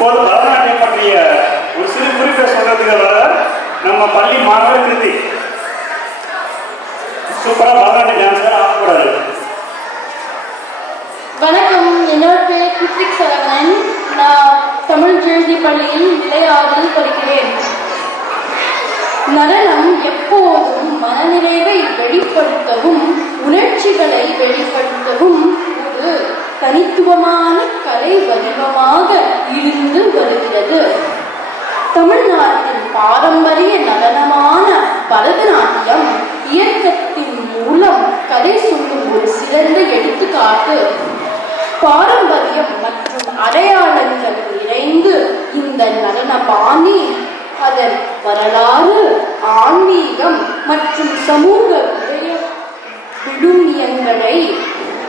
இப்போது பரதநாட்டியம் பற்றிய ஒரு சிறு குறிப்பை சொல்றதுக்காக நம்ம பள்ளி மாணவர் கிருதி சூப்பரா பரதநாட்டியம் டான்ஸர் ஆகக்கூடாது. வணக்கம், என்னோட பேர் கிருத்திக் சரவணன். நான் தமிழ் ஜெயந்தி பள்ளியில் நிலையாறில் படிக்கிறேன். நடனம் எப்போதும் மனநிறைவை வெளிப்படுத்தவும் உணர்ச்சிகளை வெளிப்படுத்தவும் ஒரு தனித்துவமான கலை வடிவமாக இருந்து வருகிறது. தமிழ்நாட்டின் பாரம்பரிய நடனமான பரதநாட்டியம் இயக்கத்தின் மூலம் கதை சொல்லும் ஒரு சிறந்த எடுத்துக்காட்டு. பாரம்பரியம் மற்றும் அடையாளங்கள் நிறைந்து இந்த நடன பாணி அதன் வரலாறு, ஆன்மீகம் மற்றும் சமூக விழுமியங்களை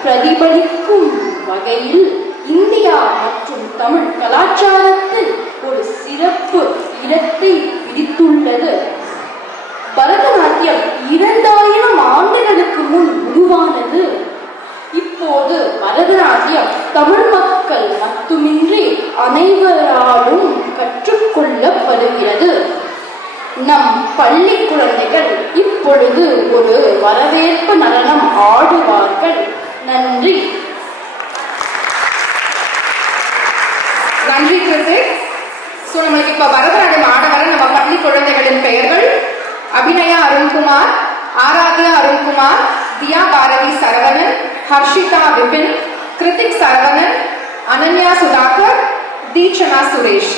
பிரதிபலிக்கும் வகையில் இந்தியா மற்றும் தமிழ் கலாச்சாரத்தில் ஒரு சிறப்பு இடத்தை பிடித்துள்ளது. பரதநாட்டியம் 2000 ஆண்டுகளுக்கு முன் உருவானது. இப்போது பரதநாட்டியம் தமிழ் மக்கள் மட்டுமின்றி அனைவராலும் கற்றுக்கொள்ளப்படுகிறது. நம் பள்ளி குழந்தைகள் இப்பொழுது ஒரு வரவேற்பு நடனம் ஆடுவார்கள். நன்றி. நன்றி கிருத்திக். நம்மளுக்கு இப்ப பரதநாட்டியம் ஆட வர நம்ம பள்ளி குழந்தைகளின் பெயர்கள்: அபிநயா அருண்குமார், ஆராத்யா அருண்குமார், தியா பாரதி சரவணன், ஹர்ஷிதா விபின், கிருத்திக் சரவணன், அனன்யா சுதாகர், தீட்சணா சுரேஷ்.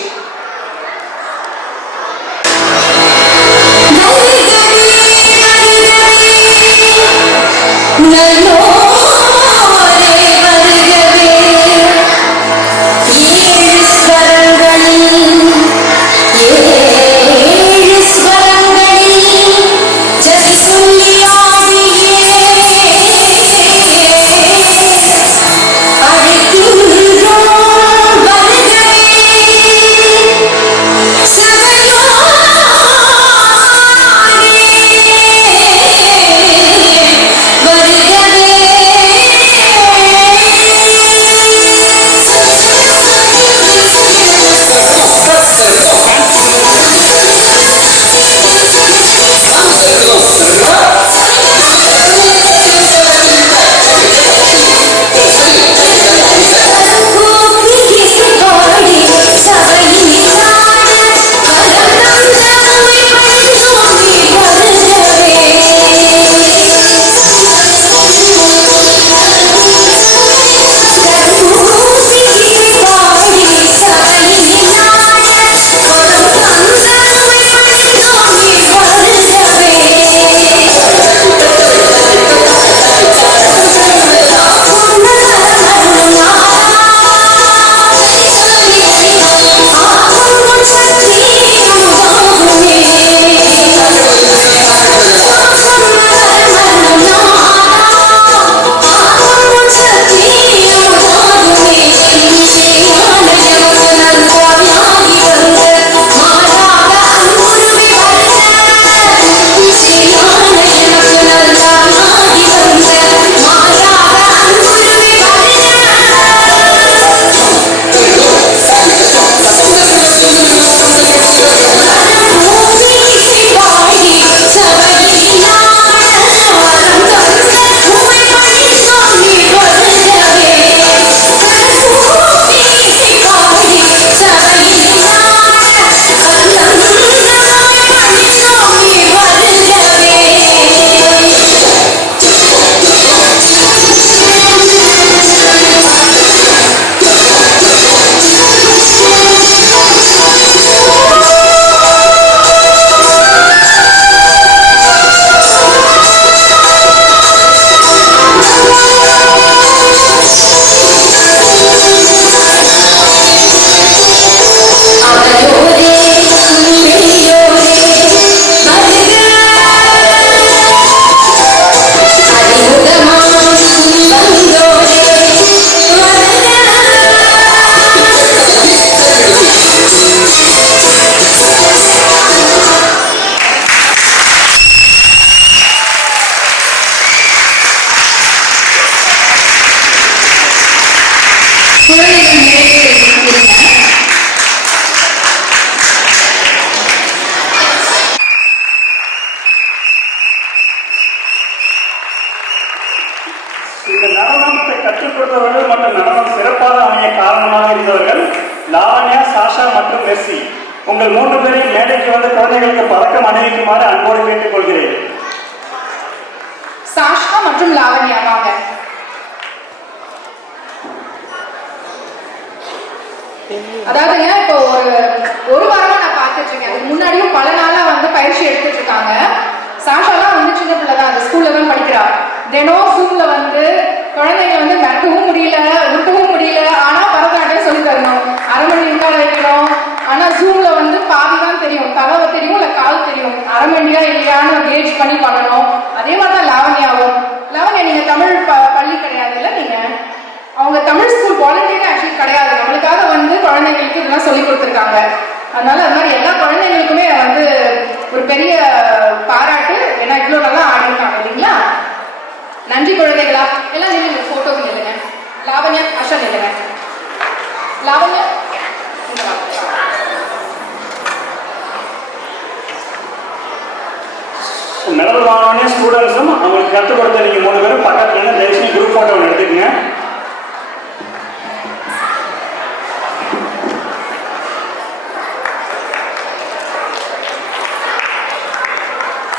கற்றுக் கொடுத்தவர்கள் மற்றும் நடனம் சிறப்பாக அமைய காரணமாக இருந்தவர்கள் லாவண்யா, சாஷா மற்றும் மெர்சி. உங்கள் 3 பேரையும் மேடைக்கு வந்து குழந்தைகளுக்கு பதக்கம் அணிவிக்குமாறு அன்போடு கேட்டுக்கொள்கிறேன். சாஷா மற்றும் லாவண்யா வாங்க. அதாவதுங்க இப்போ ஒரு வாரமா நான் பார்த்துட்டு இருக்கேன். அதுக்கு முன்னாடியும் பல நாளா வந்து பயிற்சி எடுத்துட்டு இருக்காங்க. சாஷாலாம் வந்து சின்ன பிள்ளை தான், அந்த ஸ்கூல்ல தான் படிக்கிறா. தினம் ஜூம்ல வந்து குழந்தைங்க வந்து நடக்கவும் முடியல, விட்டவும் முடியல. ஆனா பரதநாட்டியம் சொல்லி தரணும், 1/2 மணி நேரம் வைக்கணும். ஆனா ஜூம்ல வந்து பாதி தான் தெரியும், தலை தெரியும் இல்ல கால் தெரியும். 1/2 மணியா இல்லையான்னு கேஜ் பண்ணி பண்ணணும். அதே மாதிரி தான் லாவண்யாவும். லாவண்யா, நீங்க தமிழ் பள்ளி கிடையாதுல்ல? நீங்க அவங்க தமிழ் ஸ்கூல் வாலண்டியர் ஆக்சுவலி கிடையாது. நம்மளுக்காக வந்து குழந்தைங்களுக்கு இதெல்லாம் சொல்லி கொடுத்துருக்காங்க. அதனால அது மாதிரி எல்லா குழந்தைங்களுக்குமே வந்து ஒரு பெரிய பாராட்டு. ஏன்னா இவ்வளோ நல்லா ஆடிருக்காங்க இல்லைங்களா? நன்றி குழந்தைகளா. எல்லாம் நில்லுங்க, போட்டோ நில்லுங்க. லாவண்யா, ஆஷா நில்லுங்க. லாவண்யா, மெடல் வாங்கினே ஸ்டூடெண்ட்ஸும் அவங்களுக்கு கற்றுக் கொடுத்த நீங்க 3 பேரும் பக்கத்துல இருந்து